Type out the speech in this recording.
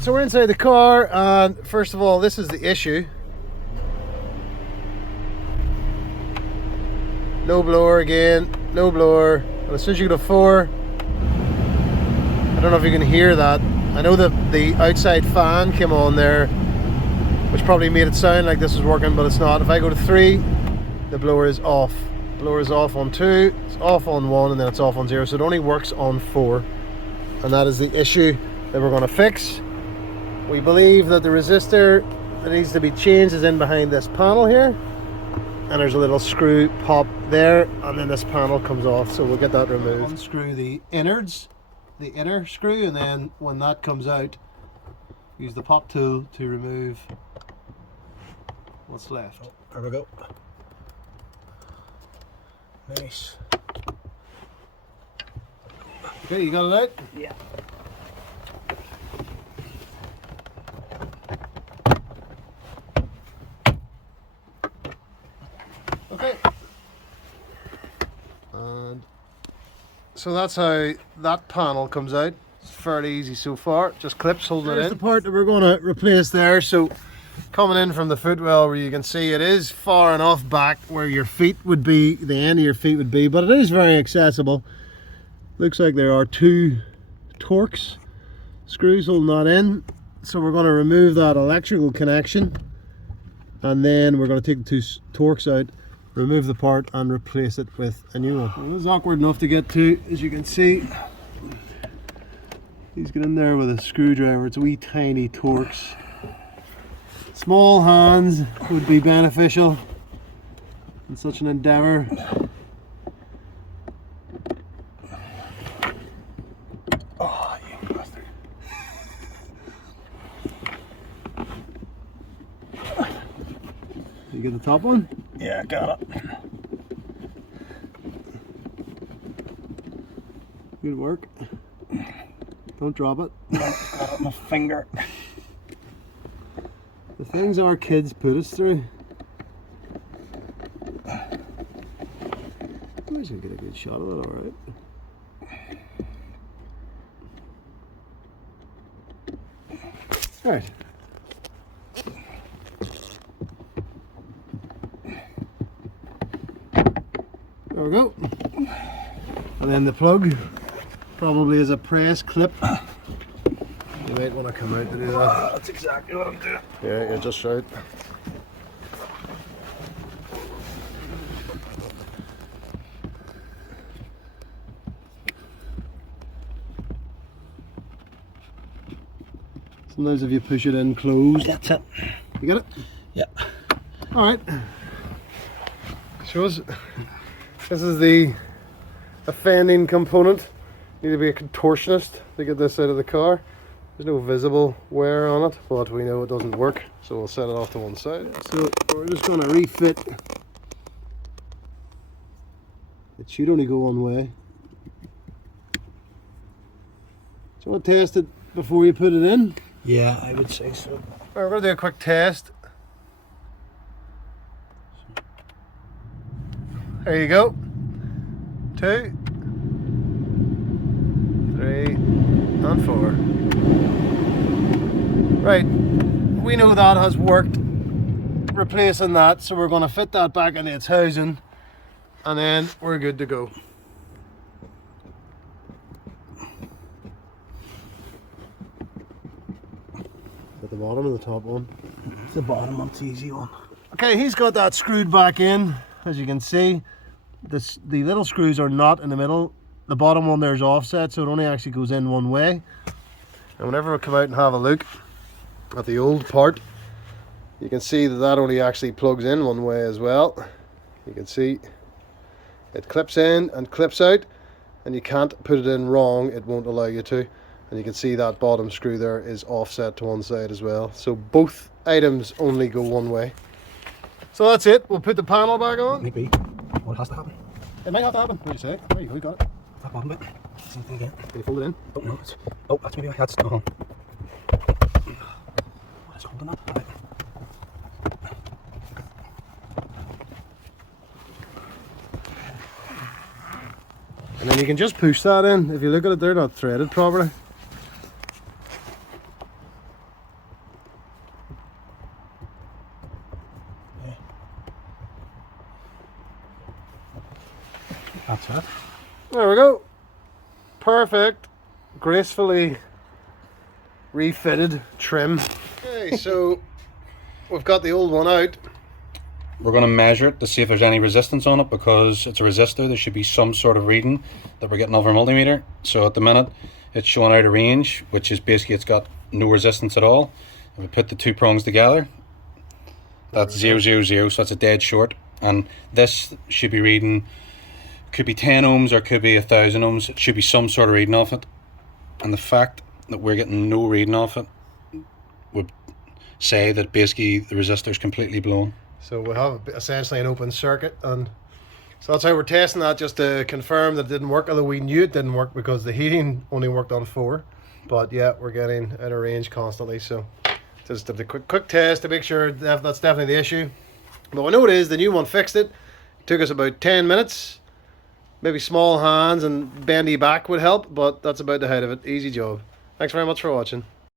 So we're inside the car, and first of all, this is the issue. No blower again, no blower. And as soon as you go to 4, I don't know if you can hear that. I know that the outside fan came on there, which probably made it sound like this was working, but it's not. If I go to 3, the blower is off. Blower is off on 2, it's off on 1, and then it's off on 0. So it only works on 4. And that is the issue that we're going to fix. We believe that the resistor that needs to be changed is in behind this panel here. And there's a little screw pop there, and then this panel comes off, so we'll get that removed. Unscrew the innards, the inner screw, and then when that comes out, use the pop tool to remove what's left. Oh, there we go. Nice. Okay, you got it out? Yeah. Okay. And so that's how that panel comes out. It's fairly easy so far. Just clips holding it in. There's the part that we're going to replace there. So coming in from the footwell, where you can see it is far enough back where your feet would be, the end of your feet would be, but it is very accessible. Looks like there are 2 Torx screws holding that in. So we're going to remove that electrical connection, and then we're going to take the 2 Torx out, remove the part, and replace it with a new one. Well, this is awkward enough to get to, as you can see. He's got in there with a screwdriver. It's a wee tiny Torx. Small hands would be beneficial in such an endeavour. Oh, you bastard. You get the top one? Yeah, got it. Good work. Don't drop it. Got it on my finger. The things our kids put us through. I wish I could get a good shot of it, alright. Alright. There we go. And then the plug probably is a press clip. You might want to come out to do that. That's exactly what I'm doing. Yeah, just right. Sometimes if you push it in closed. That's it. You get it? Yeah. Alright. Shows. This is the offending component. You need to be a contortionist to get this out of the car. There's no visible wear on it, but we know it doesn't work, so we'll set it off to one side. So we're just going to refit. It should only go one way. Do you want to test it before you put it in? Yeah, I would say so. Right, we're going to do a quick test. There you go. 2, 3, and 4. Right, we know that has worked, replacing that, so we're going to fit that back into its housing, and then we're good to go. At the bottom or the top one? It's the bottom one, it's the easy one. Okay, he's got that screwed back in, as you can see. The little screws are not in the middle. The bottom one there is offset, so it only actually goes in one way. And whenever we come out and have a look at the old part, you can see that that only actually plugs in one way as well. You can see it clips in and clips out, and you can't put it in wrong, it won't allow you to. And you can see that bottom screw there is offset to one side as well. So both items only go one way. So that's it. We'll put the panel back on. Maybe. What has to happen? It might have to happen. What do you say? There you go, you got it. That bottom bit. Same thing again. Can you fold it in? Don't know. Oh, that's maybe I had still on. What is holding up? Right. And then you can just push that in. If you look at it, they're not threaded properly. go. Perfect. Gracefully refitted trim. Okay, so we've got the old one out. We're going to measure it to see if there's any resistance on it, because it's a resistor. There should be some sort of reading that we're getting off our multimeter. So at the minute it's showing out of range, which is basically it's got no resistance at all. If we put the two prongs together, that's 0, 0, 0, so that's a dead short. And this should be reading, could be 10 ohms or could be 1000 ohms. It should be some sort of reading off it. And the fact that we're getting no reading off it would say that basically the resistor is completely blown. So we have essentially an open circuit, and so that's how we're testing that, just to confirm that it didn't work, although we knew it didn't work because the heating only worked on 4. But yeah, we're getting out of range constantly, so just a quick test to make sure that's definitely the issue. But we know it is. The new one fixed it. It took us about 10 minutes. Maybe small hands and bendy back would help, but that's about the height of it. Easy job. Thanks very much for watching.